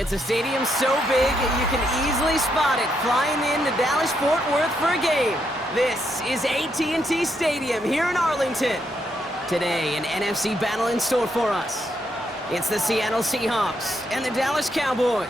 It's a stadium so big you can easily spot it flying into Dallas-Fort Worth for a game. This is AT&T Stadium here in Arlington. Today, an NFC battle in store for us. It's the Seattle Seahawks and the Dallas Cowboys.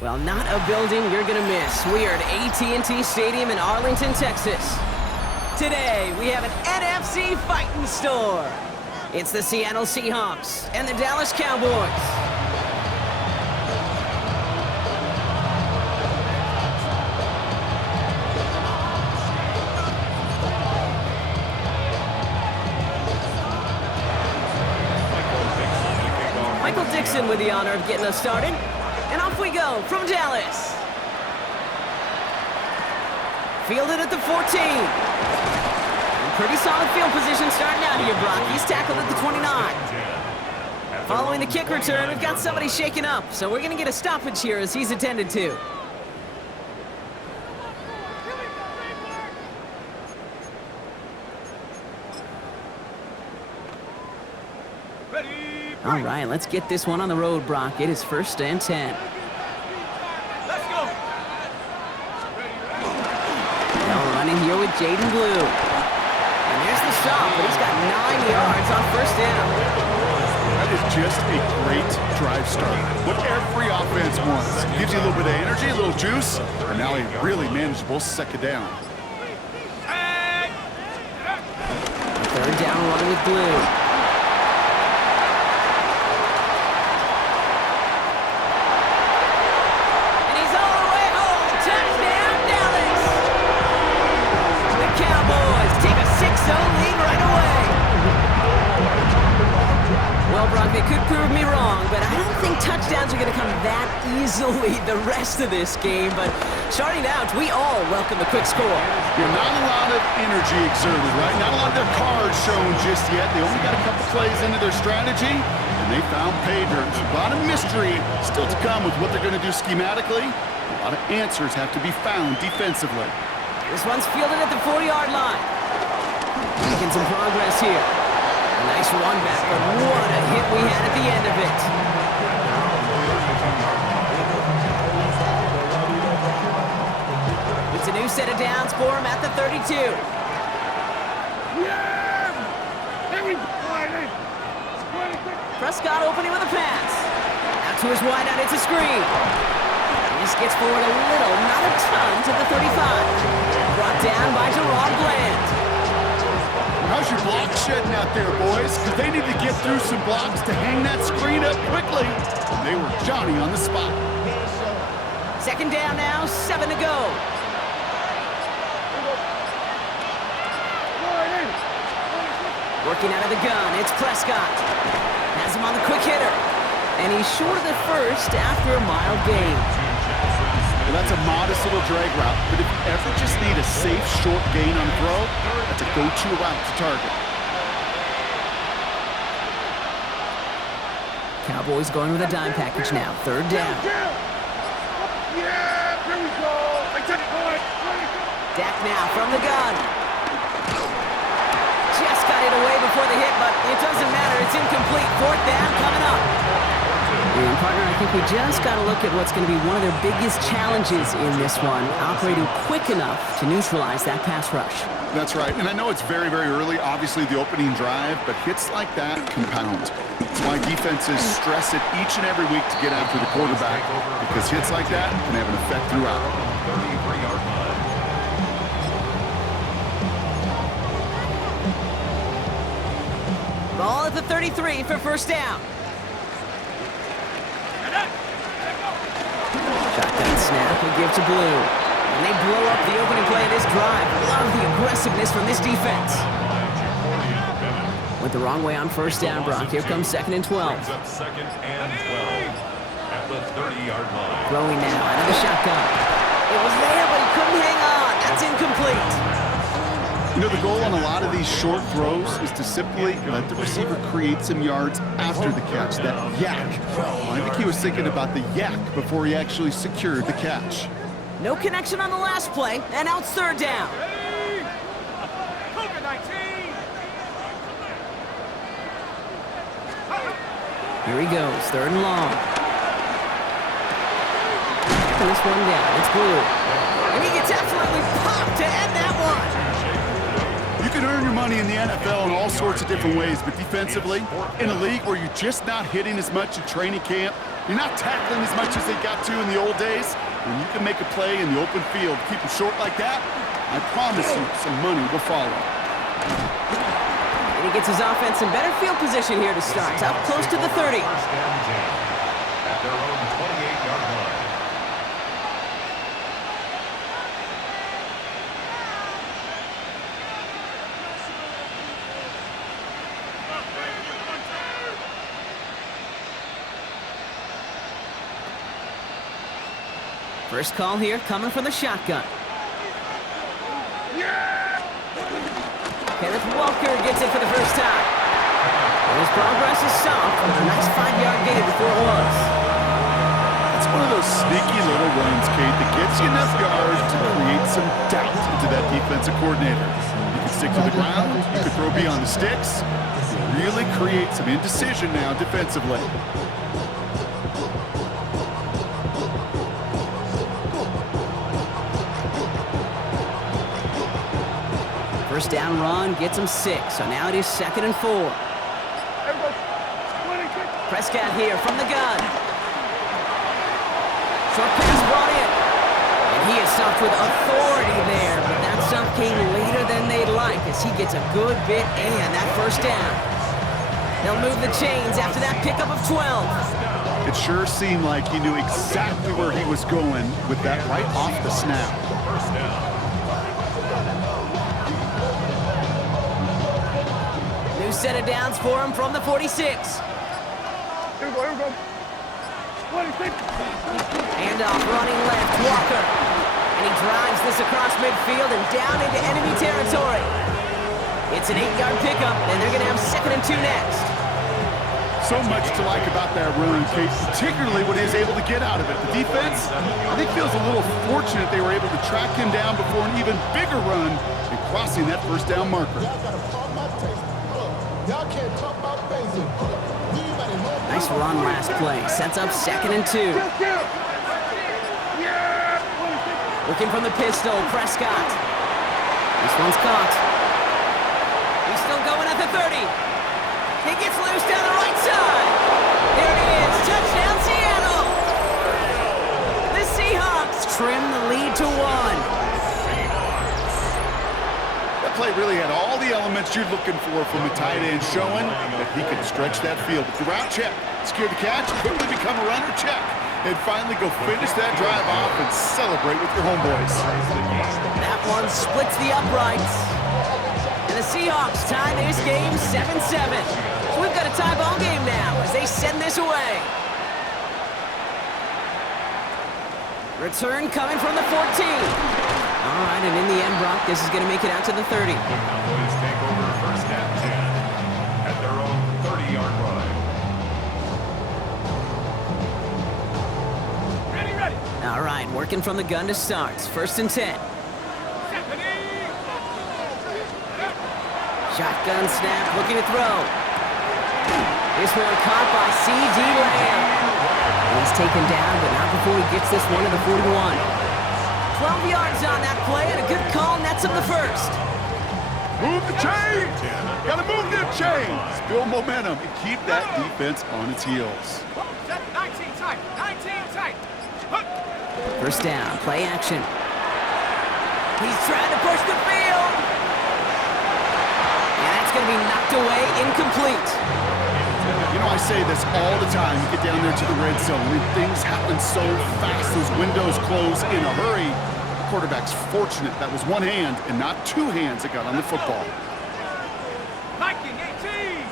Well, not a building you're gonna miss. We are at AT&T Stadium in Arlington, Texas. Today, we have an NFC fight in store. It's the Seattle Seahawks and the Dallas Cowboys. Michael Dixon with the honor of getting us started. And off we go from Dallas. Fielded at the 14. And pretty solid field position starting out here, Brock. He's tackled at the 29. Following the kick return, we've got somebody shaken up, so we're going to get a stoppage here as he's attended to. All right, let's get this one on the road, Brock. It is 1st and 10. Let's go. Now running here with Jaden Blue. And there's the stop, but he's got 9 yards on 1st down. That is just a great drive start. What every offense wants. Gives you a little bit of energy, a little juice, and now a really manageable 2nd down. A 3rd down run with Blue. They could prove me wrong, but I don't think touchdowns are going to come that easily the rest of this game. But starting out, we all welcome a quick score. Yeah, not a lot of energy exerted, right? Not a lot of their cards shown just yet. They only got a couple plays into their strategy, and they found pay dirt. A lot of mystery still to come with what they're going to do schematically. A lot of answers have to be found defensively. This one's fielded at the 40-yard line. Making some progress here. A nice run back, but what a hit we had at the end of it. It's a new set of downs for him at the 32. Prescott opening with a pass. Out to his wideout, it's a screen. This gets forward a little, not a ton, to the 35. Brought down by Gerard Bland. How's your block shedding out there, boys? Because they need to get through some blocks to hang that screen up quickly. And they were Johnny on the spot. Second down now, 7 to go. Working out of the gun, it's Prescott. Has him on the quick hitter. And he's short of the first after a mild gain. Well, that's a modest little drag route, but if you ever just need a safe, short gain on throw, that's a go-to route to target. Cowboys going with a dime package now. Third down. Dak now from the gun. Just got it away before the hit, but it doesn't matter. It's incomplete. Fourth down coming up. And partner, I think we just got to look at what's going to be one of their biggest challenges in this one, operating quick enough to neutralize that pass rush. That's right, and I know it's very, very early, obviously the opening drive, but hits like that compound. It's why defenses stress it each and every week to get after the quarterback, because hits like that can have an effect throughout. 33-yard line. Ball at the 33 for first down. Shotgun snap, he'll give to Blue. And they blow up the opening play of this drive. Love the aggressiveness from this defense. Went the wrong way on first down, Brock. Here comes 2nd and 12. Second and 12 at the 30-yard line. Throwing now out of the shotgun. It was there, but he couldn't hang on. That's incomplete. You know, the goal on a lot of these short throws is to simply let the receiver create some yards after the catch, that yak. Well, I think he was thinking about the yak before he actually secured the catch. No connection on the last play, and out third down. Here he goes, third and long. Taking this one down, it's Blue. And he gets absolutely popped to end that one. You can earn your money in the NFL in all sorts of different ways, but defensively, in a league where you're just not hitting as much in training camp, you're not tackling as much as they got to in the old days, when you can make a play in the open field, keep them short like that, I promise you some money will follow. And he gets his offense in better field position here to start, up close to the 30. First down, James, at their own 28-yard line. First call here coming from the shotgun. Kenneth Walker gets it for the first time. And his progress is soft with a nice 5-yard gain before it was. It's one of those sneaky little runs, Kate, that gets you enough yards to create some doubt into that defensive coordinator. You can stick to the ground, you can throw beyond the sticks, really create some indecision now defensively. First down run gets him 6, so now it is 2nd and 4. Prescott here from the gun. Short pass brought in. And he is stuffed with authority there, but that stuff came later than they'd like as he gets a good bit and that first down. They'll move the chains after that pickup of 12. It sure seemed like he knew exactly where he was going with that right off the snap. First down. New set of downs for him from the 46. Here we go. Handoff running left, Walker. And he drives this across midfield and down into enemy territory. It's an 8-yard pickup, and they're going to have 2nd and 2 next. So much to like about that run, Kate, particularly what he is able to get out of it. The defense, I think, feels a little fortunate they were able to track him down before an even bigger run and crossing that first down marker. Nice run last play. Sets up 2nd and 2. Looking from the pistol, Prescott. This one's caught. He's still going at the 30. He gets loose down the right side. There it is. Touchdown, Seattle. The Seahawks trim the lead to 1. That play really had all the elements you're looking for from a tight end, showing that he can stretch that field. With the route check, secure the catch, quickly become a runner, check, and finally go finish that drive off and celebrate with your homeboys. That one splits the uprights. And the Seahawks tie this game 7-7. So we've got a tie ball game now as they send this away. Return coming from the 14. All right, and in the end, Brock, this is going to make it out to the 30. The Cowboys take over 1st and 10 at their own 30-yard line. Ready. All right, working from the gun to start. 1st and 10. Shotgun snap, looking to throw. This one caught by C.D. Lamb. He's taken down, but not before he gets this one to the 41. 12 yards on that play, and a good call nets him the 1st. Move the chains! Gotta move them chains! Build momentum and keep that defense on its heels. 19 tight. 1st down, play action. He's trying to push the field. And that's going to be knocked away, incomplete. You know, I say this all the time. You get down there to the red zone, and things happen so fast. Those windows close in a hurry. The quarterback's fortunate that was one hand and not two hands that got on the football. Viking 18.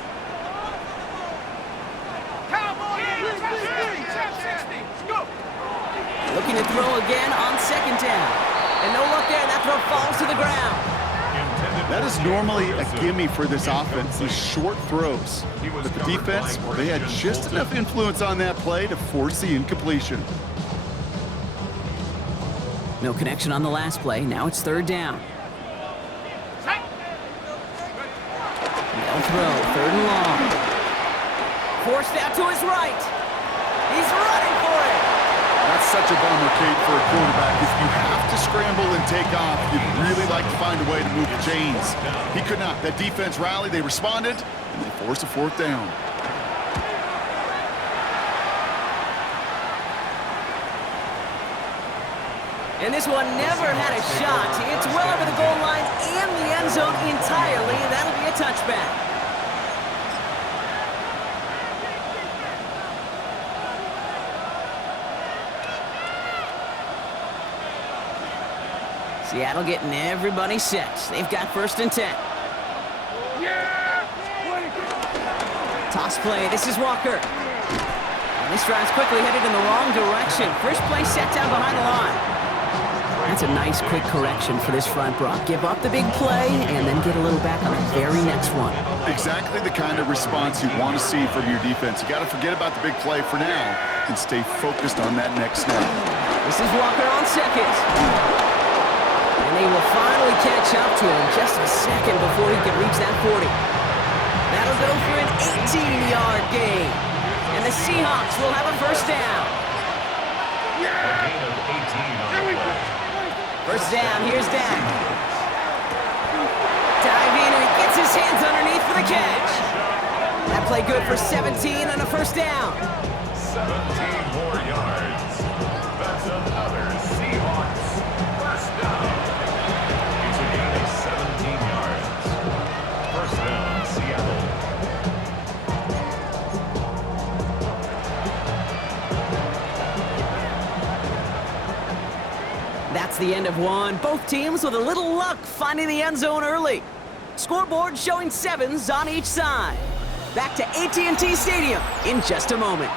Cowboy 60. Go. Looking to throw again on 2nd down. And no luck there, and that throw falls to the ground. That is normally a gimme for this offense, these short throws. But the defense, well, they had just enough influence on that play to force the incompletion. No connection on the last play. Now it's 3rd down. They'll throw, 3rd and long. Forced out to his right. He's running for it. That's such a bummer, Kate, for a quarterback. If you have to scramble and take off, you'd really like to find a way to move the chains. He could not. That defense rallied, they responded, and they forced a 4th down. And this one never had a shot. It's well over the goal line and the end zone entirely, and that'll be a touchback. Seattle getting everybody set. They've got 1st and 10. Toss play. This is Walker. And this drive's quickly headed in the wrong direction. First play set down behind the line. That's a nice quick correction for this front, Brock. Give up the big play and then get a little back on the very next one. Exactly the kind of response you want to see from your defense. You got to forget about the big play for now and stay focused on that next snap. This is Walker on 2nd. And they will finally catch up to him just a second before he can reach that 40. That'll go for an 18-yard gain. And the Seahawks will have a 1st down. A gain of 18 on the play. 1st down, here's Dak. Diving, and he gets his hands underneath for the catch. That play good for 17 and a 1st down. 17 more yards. That's another Seahawks 1st down. It's a gain of 17 yards. 1st down, Seattle. That's the end of one. Both teams with a little luck finding the end zone early. Scoreboard showing 7s on each side. Back to AT&T Stadium in just a moment.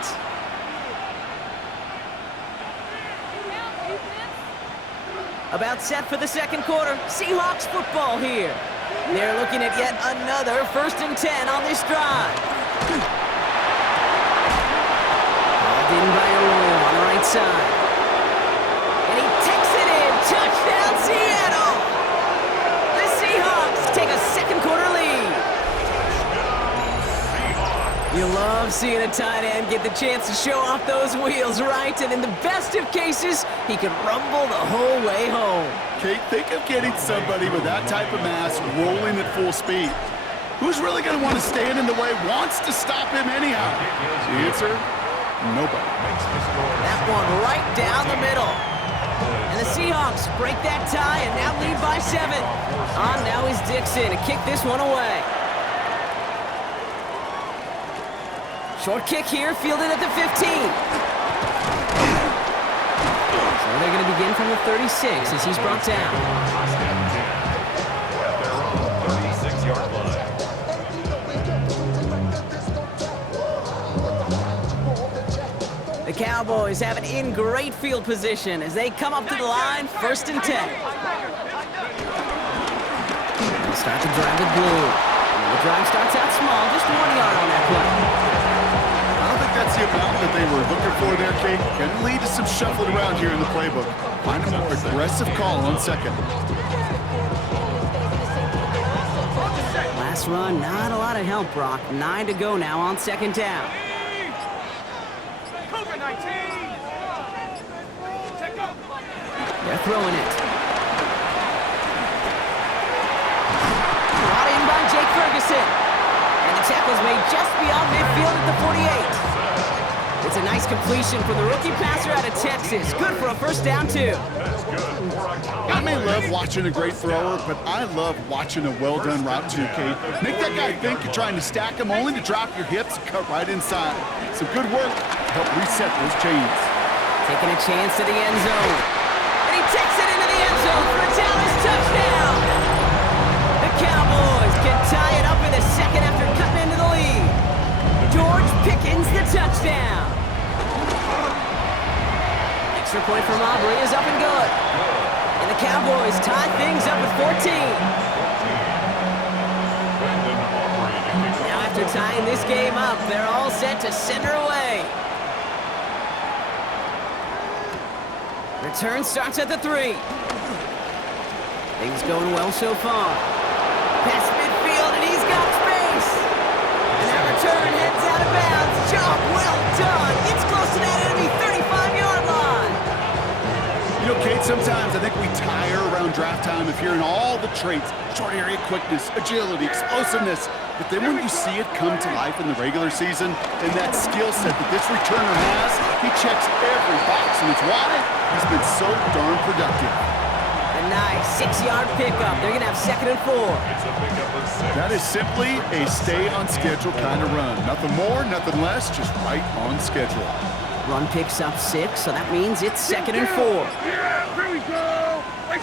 About set for the 2nd quarter. Seahawks football here. They're looking at yet another 1st and 10 on this drive. in by Earl on the right side. And he takes it in. Touchdown, Seattle! The Seahawks take a second quarter lead. You love seeing a tight end get the chance to show off those wheels, right? And in the best of cases, he could rumble the whole way home. Kate, think of getting somebody with that type of mass rolling at full speed. Who's really going to want to stand in the way, wants to stop him anyhow? The answer, nobody. That one right down the middle. And the Seahawks break that tie and now lead by 7. On now is Dixon to kick this one away. Short kick here, fielded at the 15. So they're going to begin from the 36 as he's brought down. At their own 36-yard line. The Cowboys have it in great field position as they come up to the line, 1st and 10. They'll start the drive with blue. The drive starts out small, just 1 yard on that play. I don't think that's the amount that they were looking for there, Kate. Can lead to some shuffling around here in the playbook. Find a more aggressive call on second. Last run, not a lot of help, Brock. 9 to go now on 2nd down. Cougar 19. Check up. They're throwing it. Brought in by Jake Ferguson. And the tackle's made just beyond midfield at the 48. It's a nice completion for the rookie passer out of Texas. Good for a 1st down, too. I may love watching a great thrower, but I love watching a well-done route too, Kate. Make that guy think you're trying to stack him only to drop your hips and cut right inside. Some good work to help reset those chains. Taking a chance to the end zone. And he takes it into the end zone for a Dallas touchdown. The Cowboys can tie it up in the 2nd after cutting into the lead. George Pickens the touchdown. Extra point from Aubrey is up and good. And the Cowboys tie things up at 14. Now after tying this game up, they're all set to send her away. Return starts at the 3. Things going well so far. Past midfield, and he's got space. And that return heads out of bounds. Job well done. It's close to that enemy 35-yard line. You know, Kate, sometimes I think we tire around draft time of hearing all the traits, short area quickness, agility, explosiveness. But then when you see it come to life in the regular season, and that skill set that this returner has, he checks every box, and it's why he's been so darn productive. A nice 6-yard pickup. They're going to have 2nd and 4. That is simply a stay-on-schedule kind of run. Nothing more, nothing less, just right on schedule. Run picks up 6, so that means it's 2nd and 4. Yeah, here we go. Wait,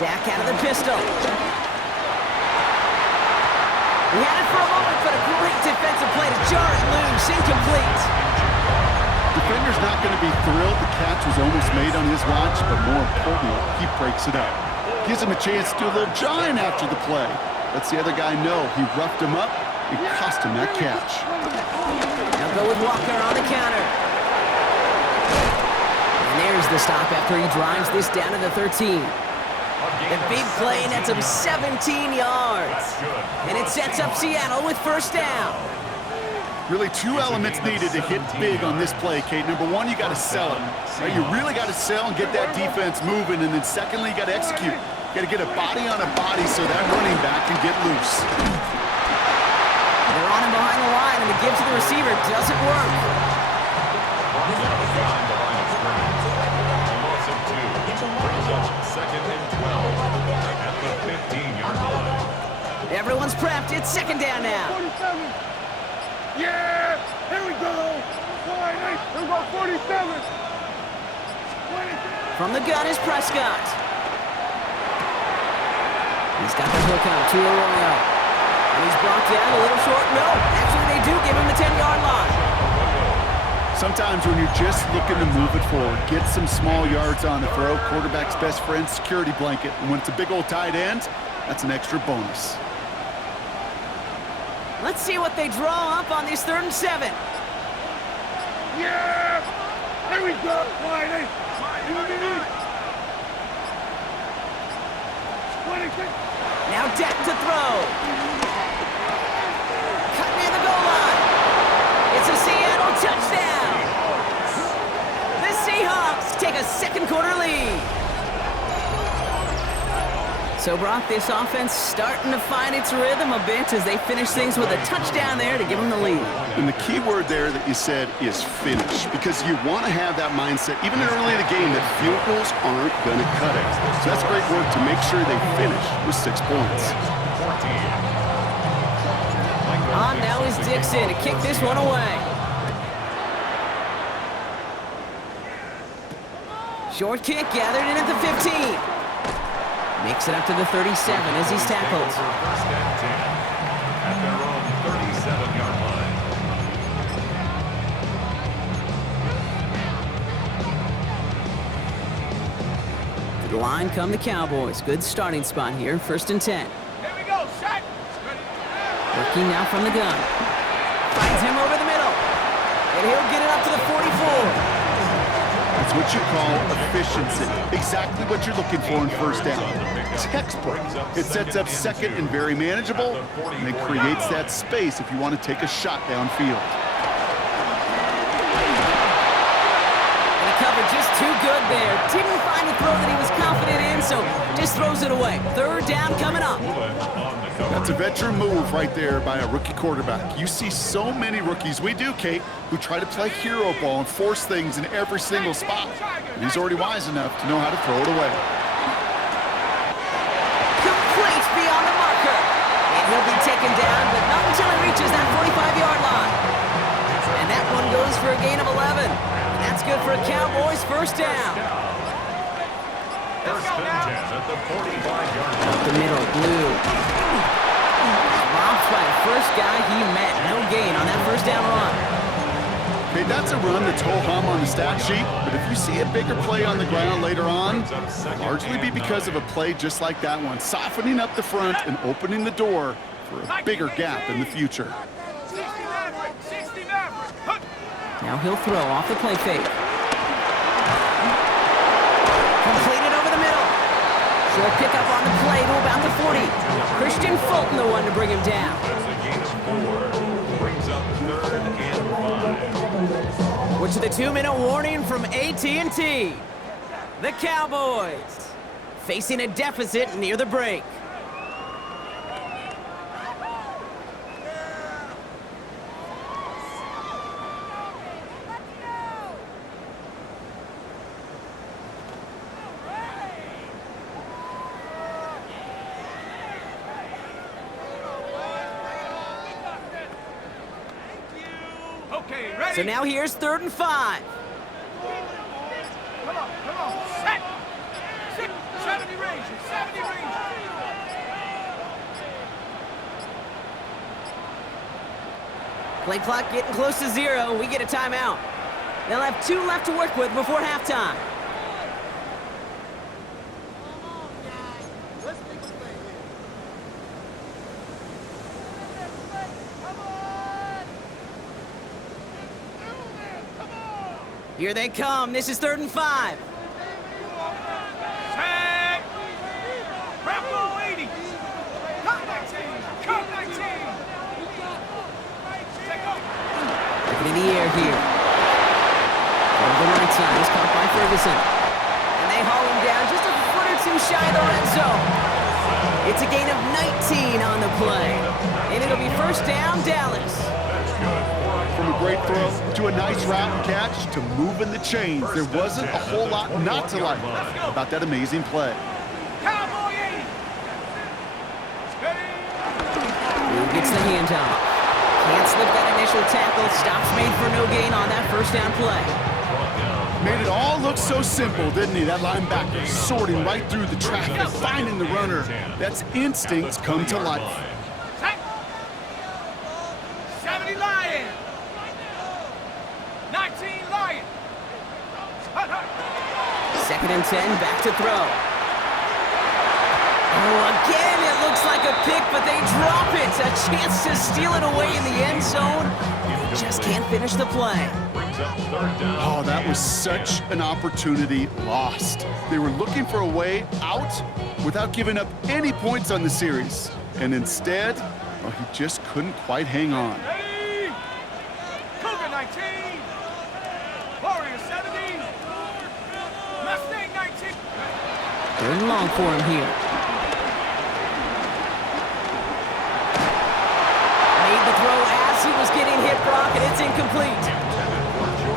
Dak out of the pistol. He had it for a moment, but a great defensive play to jar it loose. Incomplete. Defender's not going to be thrilled the catch was almost made on his watch, but more importantly, he breaks it up. Gives him a chance to do a little jawing after the play. Lets the other guy know he roughed him up and cost him that catch. Now go with Walker on the counter. And there's the stop after he drives this down to the 13. The big play nets him 17 yards. And it sets up Seattle with 1st down. Really 2 elements needed to hit big on this play, Kate. Number 1, you got to sell it. Right? You really got to sell and get that defense moving. And then secondly, you got to execute. You got to get a body on a body so that running back can get loose. They're on him behind the line, and the give to the receiver doesn't work. Everyone's prepped. It's 2nd down now. 47. Yeah, here we go. Here we go, 47. From the gun is Prescott. He's got the hook up to Arroyo. And he's brought down a little short. No, actually they do give him the 10-yard line. Sometimes when you're just looking to move it forward, get some small yards on the throw, quarterback's best friend, security blanket. And when it's a big old tight end, that's an extra bonus. Let's see what they draw up on this 3rd and 7. Yeah! Here we go! Wide eight! Now Dak to throw. Cut near the goal line. It's a Seattle touchdown. The Seahawks take a second quarter lead. So, Brock, this offense starting to find its rhythm a bit as they finish things with a touchdown there to give them the lead. And the key word there that you said is finish, because you want to have that mindset, even early in the game, that field goals aren't going to cut it. So that's great work to make sure they finish with 6 points. On now is Dixon to kick this one away. Short kick gathered in at the 15. Makes it up to the 37 as he's tackled. First and 10 at their own 37-yard line. To the line come the Cowboys. Good starting spot here, 1st and 10. Here we go, set! Working now from the gun. Finds him over the middle. And he'll get it up to the 44. That's what you call efficiency. Exactly what you're looking for in first down. Textbook. It sets up second and very manageable, and it creates that space if you want to take a shot downfield. And he covered just too good there. Didn't find a throw that he was confident in, so just throws it away. 3rd down coming up. That's a veteran move right there by a rookie quarterback. You see so many rookies, we do, Kate, who try to play hero ball and force things in every single spot. But he's already wise enough to know how to throw it away. Complete beyond the marker. And he'll be taken down, but not until he reaches that 45-yard line. And that one goes for a gain of 11. And that's good for a Cowboys first down. First and 10 at the 45-yard line. Up the middle, Blue. Robbed by the first guy he met. No gain on that first down run. Okay, that's a run that's ho-hum on the stat sheet, but if you see a bigger play on the ground later on, it'll largely be because of a play just like that one, softening up the front and opening the door for a bigger gap in the future. Now he'll throw off the play fake. Completed over the middle. Short pickup on the play to about the 40. Christian Fulton, the one to bring him down. That's a gain of 4. Brings up 3rd and 5. Which is the 2-minute warning from AT&T. The Cowboys facing a deficit near the break. Okay, ready? So now here's 3rd and 5. Come on, set! 70 range, 70 range! Play clock getting close to 0. We get a timeout. They'll have 2 left to work with before halftime. Here they come. This is 3rd and 5. Set! Bravo 80! Cut 19! Cut 19! Take off! Looking in the air here. Over the right side. He's caught by Ferguson. And they haul him down just a foot or 2 shy of the red zone. It's a gain of 19 on the play. And it'll be first down, Dallas. From a great throw to a nice route and catch to moving the chains, there wasn't a whole lot not to like about that amazing play. Cowboy 80! Who gets the handoff? Can't slip that initial tackle. Stops made for no gain on that first down play. Made it all look so simple, didn't he? That linebacker sorting right through the traffic, finding the runner. That's instincts come to life. 70 Lion! 19 Lion! 2nd and 10, back to throw. Oh, again, it looks like a pick, but they drop it. A chance to steal it away in the end zone. just can't finish the play. Brings up third down. Oh, that was such an opportunity lost. They were looking for a way out without giving up any points on the series. And instead, well, he just couldn't quite hang on. Ready? Cougar 19. Warrior 70. Mustang 19. Third and long for him here. Made the throw as he was getting hit, Brock, and it's incomplete.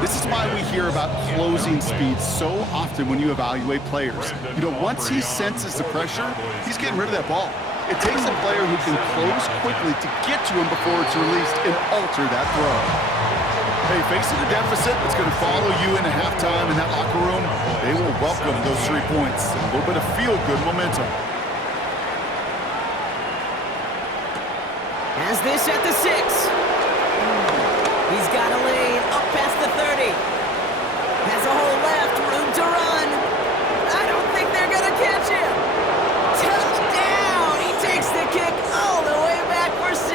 This is why we hear about closing speed so often when you evaluate players. You know, once he senses the pressure, he's getting rid of that ball. It takes a player who can close quickly to get to him before it's released and alter that throw. Hey, facing a deficit that's going to follow you into halftime in that locker room, they will welcome those 3 points. A little bit of feel-good momentum. Has this at the 6. He's got a lane up past the 30. Has a hole left, room to run. I don't think they're going to catch him. Touchdown! He takes the kick all the way back for 6.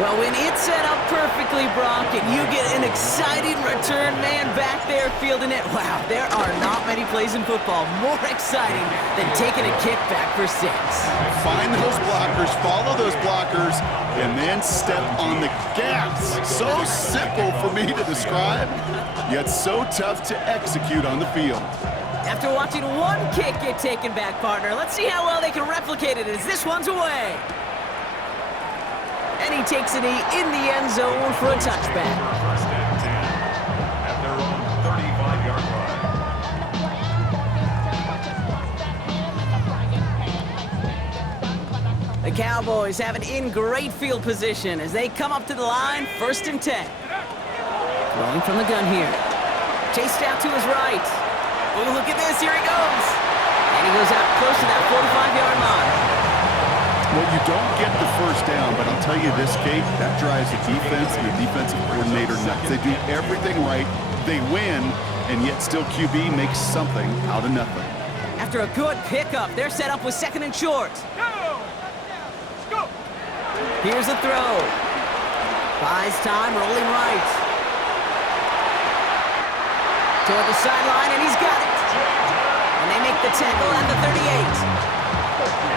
Well, when it's set up perfectly, Brock, and you get an exciting return man back there fielding it, wow, there are not many plays in football more exciting than taking a kick back for 6. Find those blockers, follow those blockers, and then step on the gas. So simple for me to describe, yet so tough to execute on the field. After watching one kick get taken back, partner, let's see how well they can replicate it as this one's away. And he takes it in the end zone for a touchback. First and 10 at their own 35-yard line. The Cowboys have it in great field position as they come up to the line, 1st and 10. Throwing from the gun here. Chased out to his right. Oh, look at this, here he goes. And he goes out close to that 45-yard line. Well, you don't get the first down, but I'll tell you this, Kate, that drives the defense and the defensive coordinator nuts. They do everything right, they win, and yet still QB makes something out of nothing. After a good pickup, they're set up with 2nd and short. Go! Go! Here's a throw. Buys time, rolling right. Toward the sideline, and he's got it. And they make the tackle at the 38.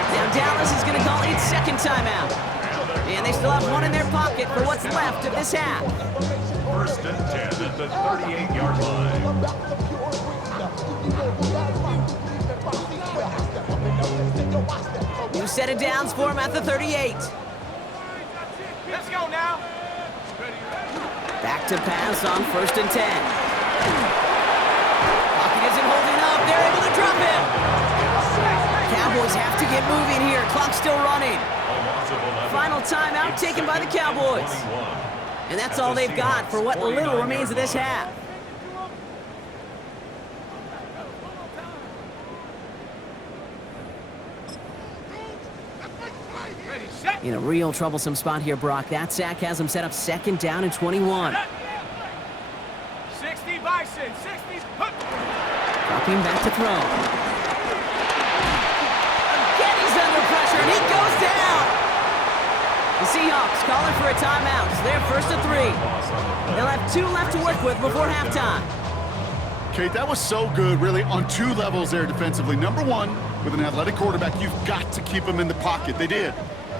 Now Dallas is going to call its 2nd timeout. And they still have one in their pocket for what's left of this half. 1st and 10 at the 38-yard line. New set of downs for him at the 38. Let's go now. Back to pass on 1st and 10. Pocket isn't holding up. They're able to drop him. Cowboys have to get moving here. Clock's still running. Final timeout taken by the Cowboys. And that's all they've got for what little remains of this half. In a real troublesome spot here, Brock. That sack has him set up 2nd down and 21. 60 Bison, 60. Dropping back to throw. Again, he's under pressure, and he goes down. The Seahawks calling for a timeout. It's their 1st and 3. They'll have 2 left to work with before halftime. Kate, that was so good, really, on 2 levels there defensively. Number 1, with an athletic quarterback, you've got to keep him in the pocket. They did.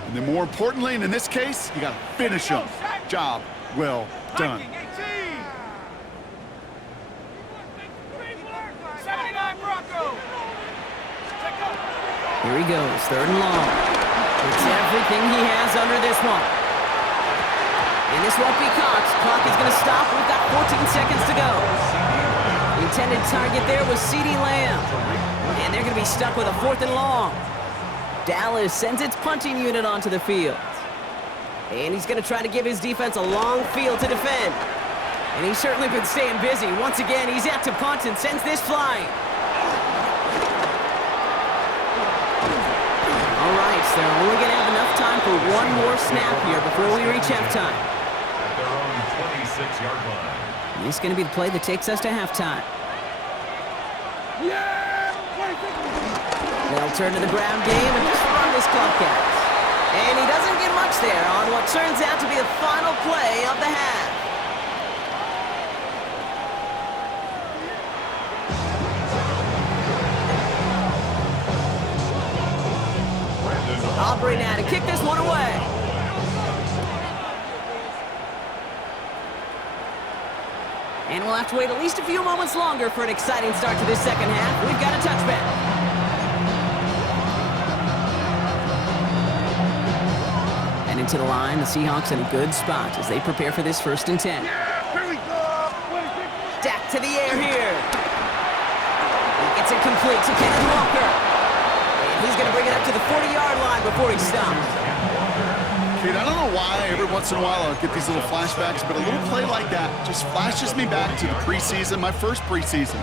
And then more importantly, and in this case, you got to finish him. Job well done. 79 Broncos. Here he goes, 3rd and long. It's everything he has under this one. And this won't be caught. Clock is going to stop. We've got 14 seconds to go. The intended target there was CeeDee Lamb. And they're going to be stuck with a 4th and long. Dallas sends its punting unit onto the field. And he's going to try to give his defense a long field to defend. And he's certainly been staying busy. Once again, he's out to punt and sends this flying. All right, so they're only going to have enough time for one more snap here before we reach halftime. At their own 26-yard line. This is going to be the play that takes us to halftime. Yeah! They'll turn to the ground game and just run this clock out. And he doesn't get much there on what turns out to be the final play of the half. Aubrey now to kick this one away. And we'll have to wait at least a few moments longer for an exciting start to this second half. We've got a touchback. And into the line, the Seahawks in a good spot as they prepare for this 1st and 10. Here we go. Dak to the air here. He gets it complete to Kenneth Walker. And he's going to bring it up to the 40-yard line before he stops. Kate, I don't know why every once in a while I'll get these little flashbacks, but a little play like that just flashes me back to the preseason, my first preseason,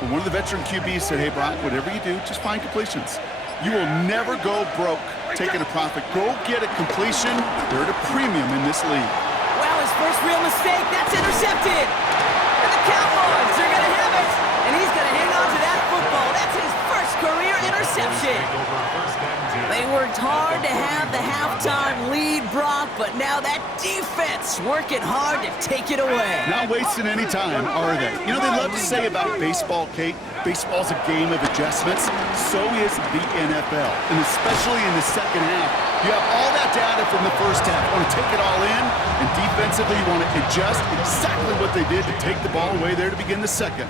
when one of the veteran QBs said, hey, Brock, whatever you do, just find completions. You will never go broke taking a profit. Go get a completion. They're at a premium in this league. Well, his first real mistake, that's intercepted. And the Cowboys are going to have it. And he's going to hang on to that football. That's his first career interception. They worked hard to have the halftime lead, Brock, but now that defense working hard to take it away. Not wasting any time, are they? You know, they love to say about baseball, Kate, baseball's a game of adjustments. So is the NFL, and especially in the second half. You have all that data from the first half. You want to take it all in, and defensively you want to adjust exactly what they did to take the ball away there to begin the second.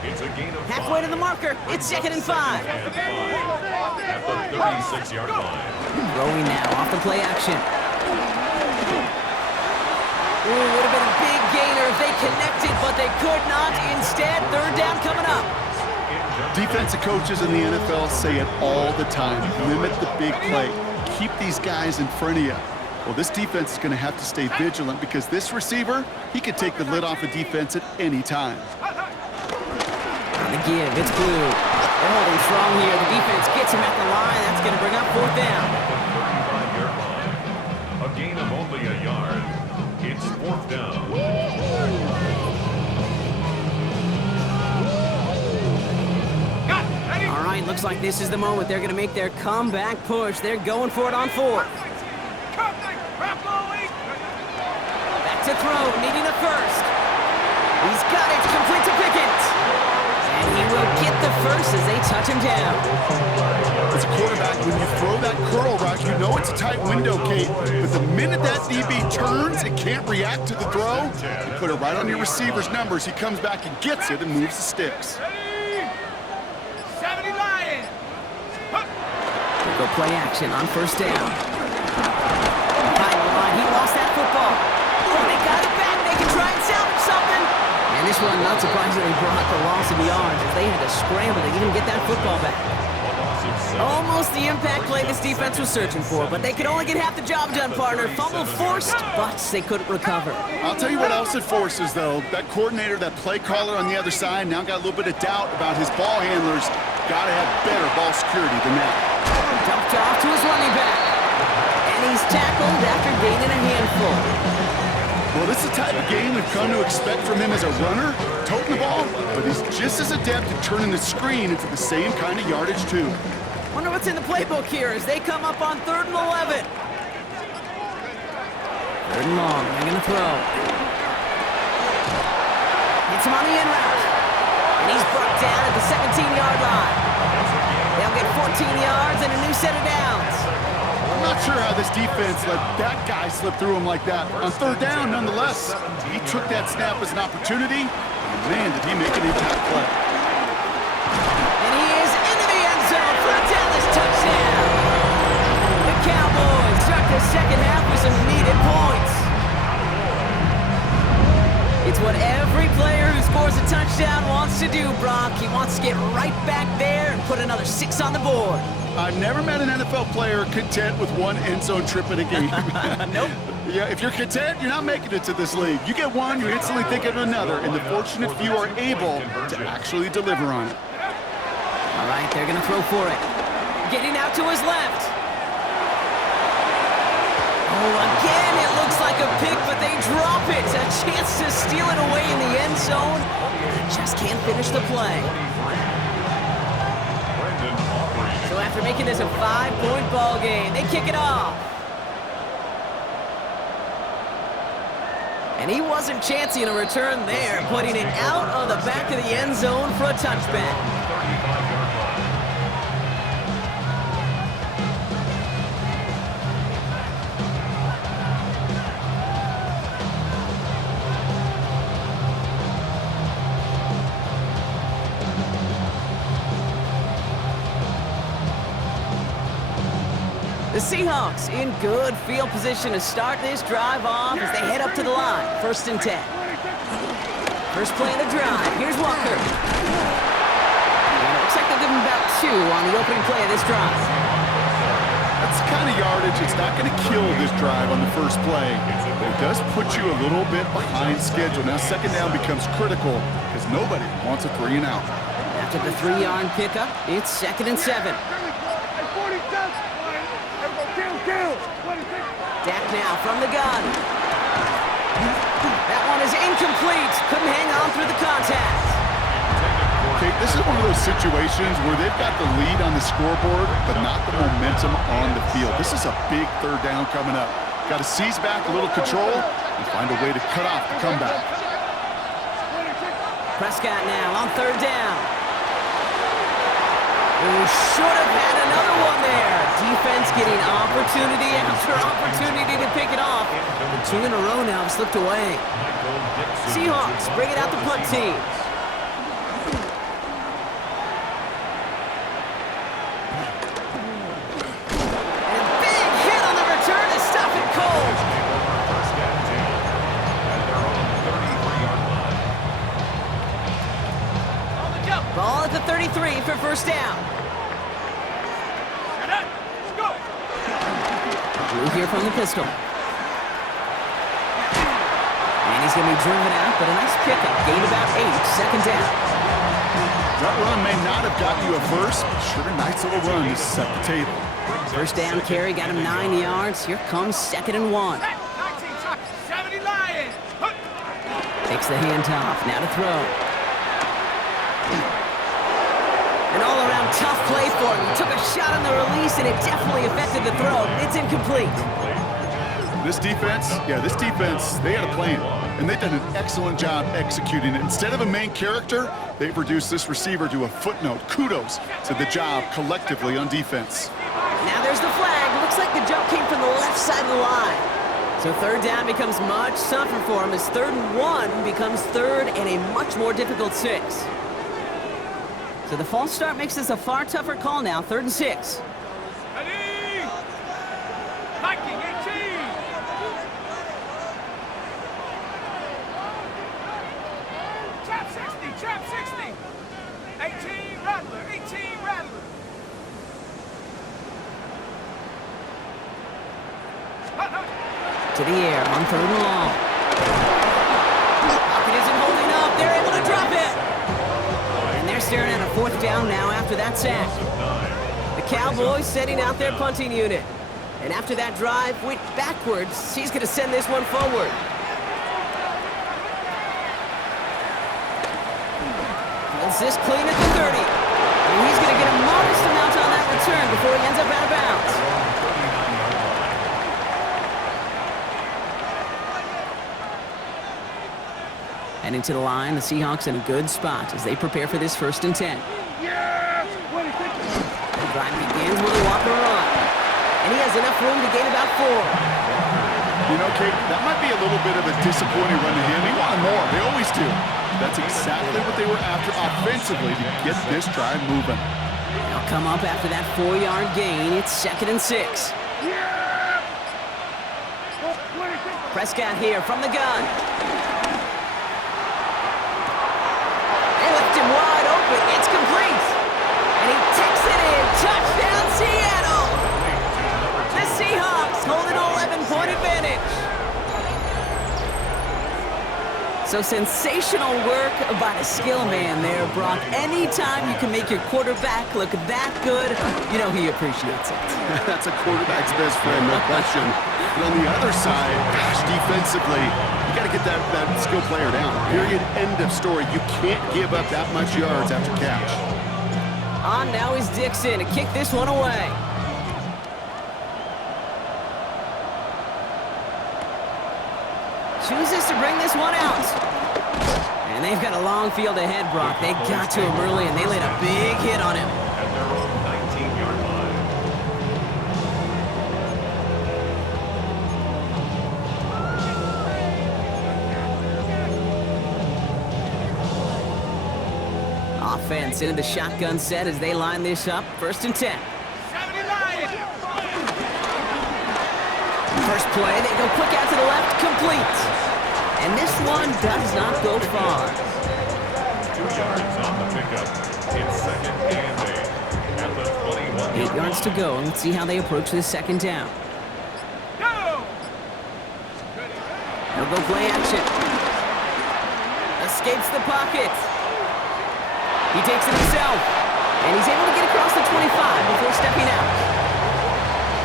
Halfway to the marker, it's 2nd and 5. At the 36-yard line. Throwing now off the play action. Ooh, would have been a big gainer if they connected, but they could not. Instead, 3rd down coming up. Defensive coaches in the NFL say it all the time. Limit the big play. Keep these guys in front of you. Well, this defense is going to have to stay vigilant because this receiver, he could take the lid off a defense at any time. On the give, it's Blue. They're holding strong here. The defense gets him at the line. That's going to bring up 4th down. A gain of only a yard. It's 4th down. All right, looks like this is the moment. They're going to make their comeback push. They're going for it on 4th. Back to throw, needing a first. He's got it, complete to Pickett. And he will get the first as they touch him down. As a quarterback, when you throw that curl route, you know it's a tight window, Kate. But the minute that DB turns and can't react to the throw, you put it right on your receiver's numbers. He comes back and gets it and moves the sticks. 70 Lions. We'll go play action on 1st down. Behind the line, he lost that football. Oh, they got it back. They can try and salvage something. And this one, not surprisingly, brought the loss of yards as they had to scramble to even get that football back. Almost the impact play this defense was searching for, but they could only get half the job done, partner. Fumble forced, but they couldn't recover. I'll tell you what else it forces, though. That coordinator, that play caller on the other side, now got a little bit of doubt about his ball handlers. Got to have better ball security than that. Dumped off to his running back. And he's tackled after gaining a handful. Well, this is the type of game we've come to expect from him as a runner, toting the ball, but he's just as adept at turning the screen into the same kind of yardage, too. Wonder what's in the playbook here as they come up on 3rd and 11. 3rd and long, they're going to throw. Hits him on the in route. And he's brought down at the 17-yard line. They'll get 14 yards and a new set of downs. I'm not sure how this defense let that guy slip through him like that. On 3rd down, nonetheless, he took that snap as an opportunity. Man, did he make an impact play. And he is into the end zone for a Dallas touchdown. The Cowboys start the second half with some needed points. It's what every player who scores a touchdown wants to do, Brock. He wants to get right back there and put another 6 on the board. I've never met an NFL player content with one end zone trip in a game. Nope. Yeah, if you're content, you're not making it to this league. You get one, you instantly think of another, and the fortunate few are able to actually deliver on it. All right, they're going to throw for it. Getting out to his left. Oh, again, it looks like a pick, but they drop it. A chance to steal it away in the end zone. They just can't finish the play. So after making this a 5-point ball game, they kick it off. And he wasn't chancing a return there, putting it out on the back of the end zone for a touchback. 35-yard line. The Seahawks in good field position to start this drive off as they head up to the line. 1st and 10. First play of the drive. Here's Walker. And it looks like they'll give him about 2 on the opening play of this drive. That's the kind of yardage. It's not going to kill this drive on the first play, but it does put you a little bit behind schedule. Now 2nd down becomes critical because nobody wants a 3 and out. After the 3-yard pickup, it's 2nd and 7. Dak now from the gun. That one is incomplete. Couldn't hang on through the contact. Okay, this is one of those situations where they've got the lead on the scoreboard, but not the momentum on the field. This is a big 3rd down coming up. Got to seize back a little control and find a way to cut off the comeback. Prescott now on 3rd down. Who should have had another one there. Defense getting opportunity after opportunity to pick it off. The 2 in a row now have slipped away. Seahawks bring it out the punt team. And a big hit on the return to stop it cold. First and 10 at their own 33-yard line. Ball at the 33 for 1st down. Drew here from the pistol. And he's going to be driven out, but a nice pickup. Gain about 8, 2nd down. That run may not have gotten you a first, but sure a nice little run to set the table. 1st down carry, got him 9 yards. Here comes 2nd and 1. Takes the handoff, now to throw. An all-around tough play for him. He took a shot on the release, and it definitely affected the throw. It's incomplete. This defense, they had a plan, and they've done an excellent job executing it. Instead of a main character, they've reduced this receiver to a footnote. Kudos to the job collectively on defense. Now there's the flag. Looks like the jump came from the left side of the line. So 3rd down becomes much tougher for him as 3rd and 1 becomes 3rd and a much more difficult 6. So the false start makes this a far tougher call now, 3rd and 6. Trap 60. 18 Rattler. To the air on 3rd and long. Pocket isn't holding up. They're able to drop it. And they're staring at a 4th down now after that sack. The Cowboys setting out their punting unit. And after that drive went backwards, he's going to send this one forward. Feels this clean at the 30. And he's going to get a modest amount on that return before he ends up out of bounds. Heading to the line, the Seahawks in a good spot as they prepare for this 1st and 10. The drive begins with a Walker run. And he has enough room to gain about 4. You know, Kate, that might be a little bit of a disappointing run to him. He wanted more. They always do. That's exactly what they were after offensively to get this drive moving. They'll come up after that 4-yard gain. It's 2nd and 6. Prescott here from the gun. They left him wide open. It's complete. And he takes it in. Touchdown, Seattle. The Seahawks hold an 11-point advantage. So sensational work by the skill man there, Brock. Anytime you can make your quarterback look that good, you know he appreciates it. That's a quarterback's best friend, no question. But on the other side, gosh, defensively, you got to get that skill player down. Period, end of story. You can't give up that much yards after catch. On now is Dixon to kick this one away. chooses to bring this one out. And they've got a long field ahead, Brock. They got to him early, and they laid a big hit on him. At their own 19-yard line. Offense into the shotgun set as they line this up. 1st and 10. First play, they go quick out to the left, complete. And this one does not go far. 2 yards on the pickup. It's 2nd and 8. At the 21. 8 yards to go, and let's see how they approach this 2nd down. They'll go play action. Escapes the pocket. He takes it himself, and he's able to get across the 25 before stepping out.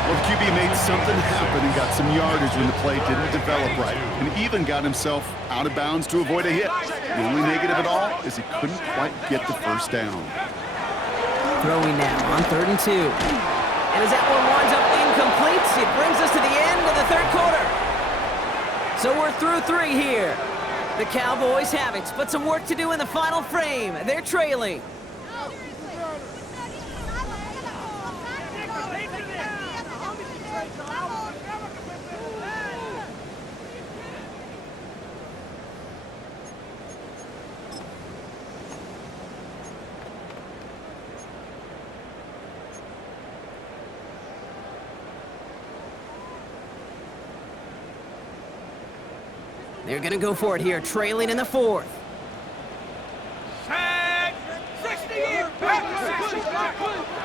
Well, the QB made something happen and got some yardage when the play didn't develop right, and even got himself out of bounds to avoid a hit. The only negative at all is he couldn't quite get the 1st down. Throwing now on 3rd and 2. And as that one winds up incomplete, it brings us to the end of the 3rd quarter. So we're through 3 here. The Cowboys have it, but some work to do in the final frame. They're trailing. They're going to go for it here, trailing in the 4th.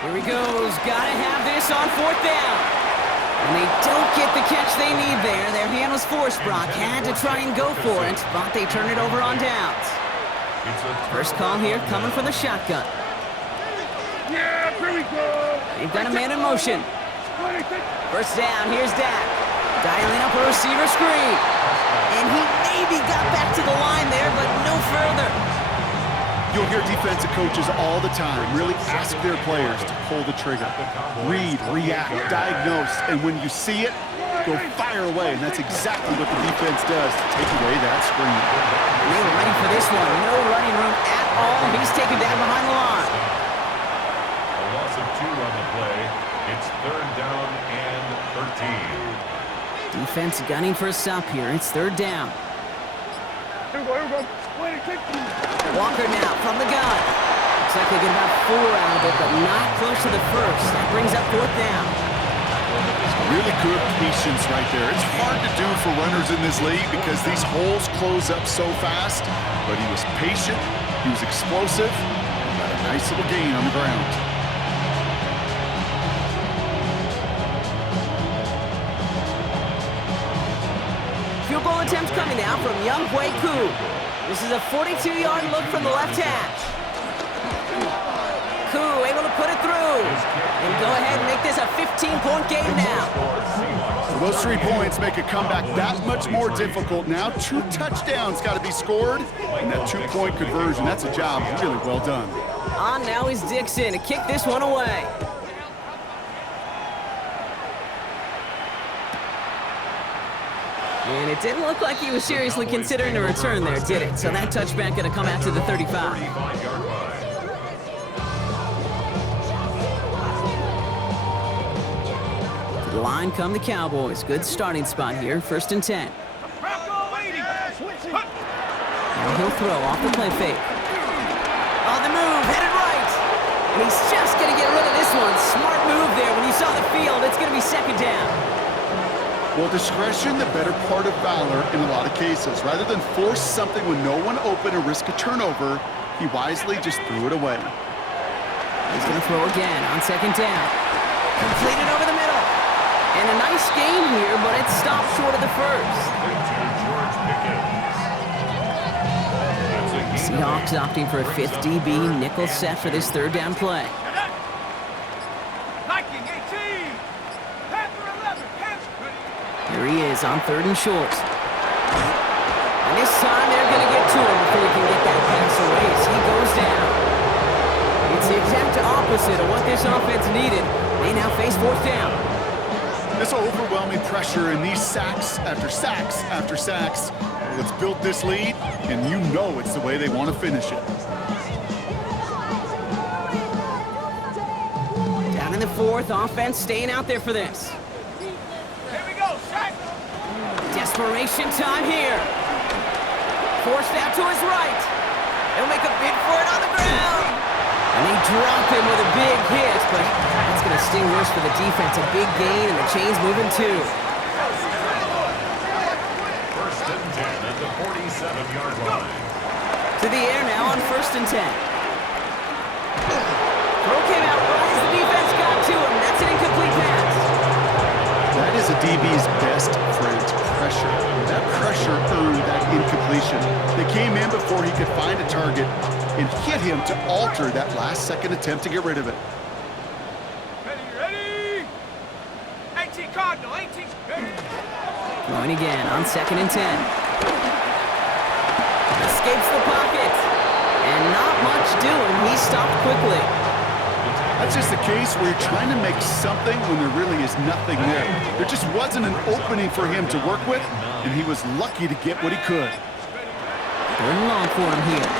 Here he goes. Got to have this on 4th down. And they don't get the catch they need there. Their hand was forced, Brock. Had to try and go for it, but they turn it over on downs. First call here coming from the shotgun. Yeah, here we go. They've got a man in motion. 1st down, here's Dak. Dialing up a receiver screen. And he maybe got back to the line there, but no further. You'll hear defensive coaches all the time really ask their players to pull the trigger. Read, react, diagnose, and when you see it, go fire away. And that's exactly what the defense does to take away that screen. They were ready for this one. No running room at all. He's taken down behind the line. A loss of 2 on the play. It's 3rd down and 13. Defense gunning for a stop here. It's 3rd down. Here we go. Walker now from the gun. Looks like they get about 4 out of it, but not close to the 1st. That brings up 4th down. Really good patience right there. It's hard to do for runners in this league because these holes close up so fast, but he was patient, he was explosive, and got a nice little gain on the ground. Field goal attempts coming now from Young Hui Koo. This is a 42-yard look from the left hash. Koo able to put it through. And go ahead and make this a 15-point game now. So those 3 points make a comeback that much more difficult now. 2 touchdowns got to be scored, and that 2-point conversion, that's a job really well done. On now is Dixon to kick this one away. And it didn't look like he was seriously considering a return there, did it? So that touchback going to come out to the 35. 35-yard line. To the line come the Cowboys. Good starting spot here. 1st and 10. Now he'll throw off the play fake. On the move, headed right. And he's just going to get rid of this one. Smart move there. When you saw the field, it's going to be 2nd down. Well, discretion, the better part of valor in a lot of cases. Rather than force something with no one open and risk a turnover, he wisely just threw it away. He's going to throw again on 2nd down. Completed over the middle. And a nice gain here, but it stopped short of the 1st. Seahawks opting for a 5th DB nickel set for this 3rd down play. Here he is on 3rd and short. And this time they're going to get to him before he can get that pass away as he goes down. It's the exact opposite of what this offense needed. They now face 4th down. This overwhelming pressure and these sacks after sacks after sacks. Let's build this lead, and you know it's the way they want to finish it. Down in the fourth, offense staying out there for this. Here we go, Shaq. Desperation time here. Forced out to his right. He'll make a bid for it on the ground. And they drop him with a big hit, but that's going to sting worse for the defense. A big gain, and the chain's moving too. First and 10 at the 47-yard line. To the air now on 1st and 10. Throw came out right as the defense got to him. That's an incomplete pass. That is a DB's best friend, pressure. That pressure earned that incompletion. They came in before he could find a target and hit him to alter that last-second attempt to get rid of it. Ready? 18 Cardinal, 18. Ready. Throwing again on 2nd and 10. Escapes the pocket. And not much doing. He stopped quickly. That's just the case where you're trying to make something when there really is nothing there. There just wasn't an opening for him to work with, and he was lucky to get what he could. 3rd and long for him here.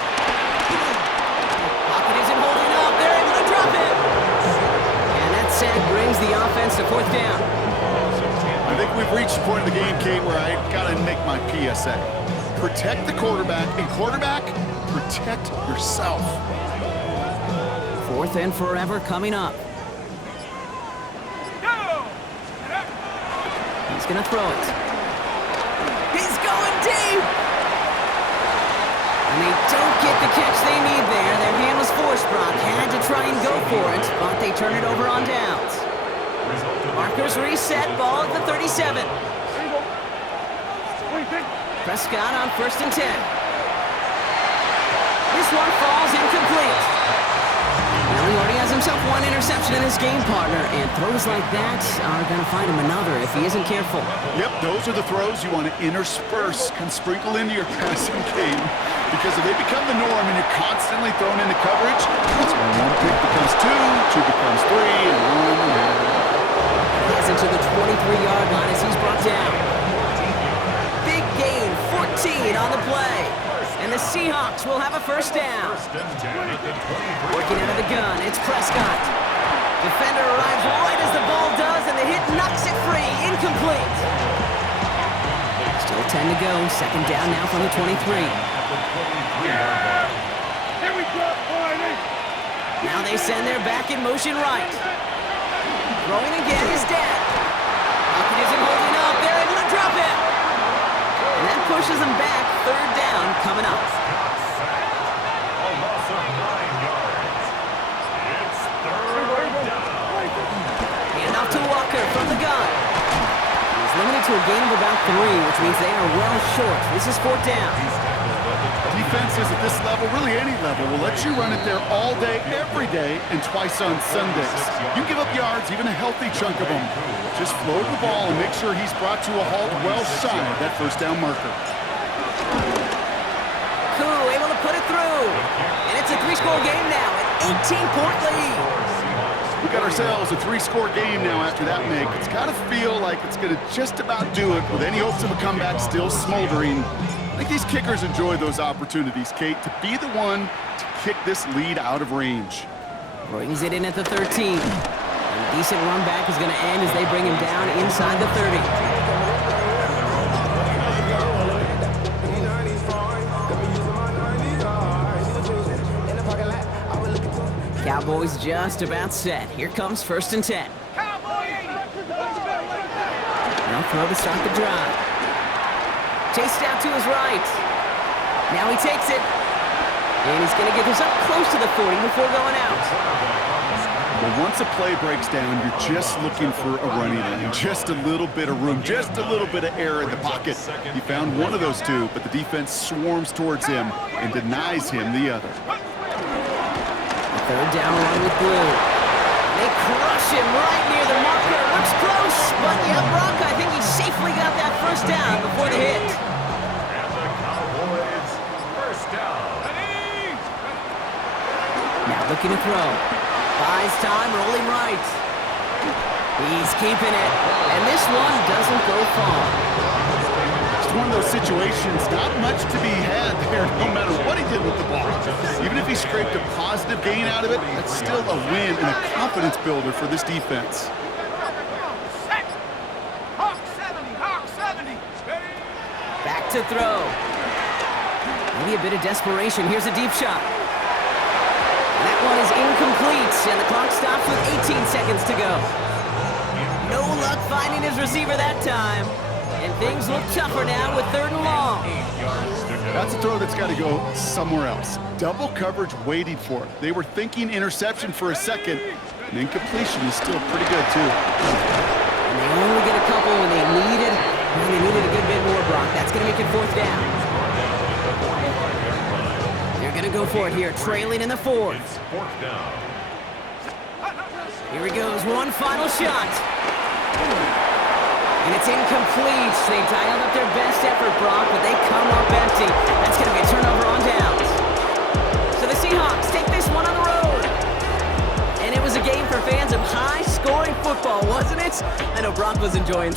Pocket isn't holding up. They're able to drop it. And that sack brings the offense to 4th down. I think we've reached the point of the game, Kate, where I got to make my PSA. Protect the quarterback, and quarterback, protect yourself. 4th and forever coming up. Go! He's going to throw it. He's going deep! And they don't get the catch they need there. Their hand was forced. Brock had to try and go for it, but they turn it over on downs. Markers reset, ball at the 37. Prescott on 1st and 10. This one falls incomplete. Well, he already has himself one interception in his game, partner, and throws like that are going to find him another if he isn't careful. Yep, those are the throws you want to intersperse and sprinkle into your passing game, because if they become the norm and you're constantly thrown into coverage, that's when one pick becomes two becomes three, and one. Gets into the 23-yard line as he's brought down. Big gain, 14 on the play. And the Seahawks will have a 1st down. Working out of the gun, it's Prescott. Defender arrives right as the ball does, and the hit knocks it free. Incomplete. Still 10 to go. 2nd down now from the 23. Here we go, Barney. Now they send their back in motion right. Throwing again is dead. Pocket isn't holding up. They're able to drop it. And that pushes them back. 3rd down coming up. A loss of 9 yards. It's 3rd down. Handoff to Walker from the gun. He's limited to a gain of about 3, which means they are well short. This is 4th down. Defenses at this level, really any level, will let you run it there all day, every day, and twice on Sundays. You give up yards, even a healthy chunk of them. Just float the ball and make sure he's brought to a halt well shy of that 1st down marker. Koo able to put it through. And it's a 3-score game now, an 18-point lead. We got ourselves a 3-score game now after that make. It's got to feel like it's going to just about do it with any hopes of a comeback still smoldering. I think these kickers enjoy those opportunities, Kate, to be the one to kick this lead out of range. Brings it in at the 13. And a decent run back is going to end as they bring him down inside the 30. Cowboys just about set. Here comes 1st and 10. Now throw to start the drive. Chased out to his right. Now he takes it. And he's going to get this up close to the 40 before going out. But once a play breaks down, you're just looking for a running lane. Just a little bit of room, just a little bit of air in the pocket. He found one of those two, but the defense swarms towards him and denies him the other. 3rd down run with Blue. They crush him right near the marker. Looks close, but yeah, Brock, I think he safely got that 1st down before the hit. And the Cowboys 1st down. Now looking to throw. Buys time, rolling right. He's keeping it, and this one doesn't go far. It's one of those situations, not much to be had there, no matter what he did with the ball. Even if he scraped a positive gain out of it, that's still a win and a confidence builder for this defense. Back to throw. Maybe a bit of desperation. Here's a deep shot. That one is incomplete, and the clock stops with 18 seconds to go. No luck finding his receiver that time. And things look tougher now with 3rd and long. That's a throw that's got to go somewhere else. Double coverage waiting for it. They were thinking interception for a second, and incompletion is still pretty good, too. And they only get a couple when they needed a good bit more, Brock. That's going to make it 4th down. They're going to go for it here, trailing in the 4th. It's 4th down. Here he goes, one final shot. And it's incomplete. They dialed up their best effort, Brock, but they come up empty. That's going to be a turnover on downs. So the Seahawks take this one on the road. And it was a game for fans of high-scoring football, wasn't it? I know Brock was enjoying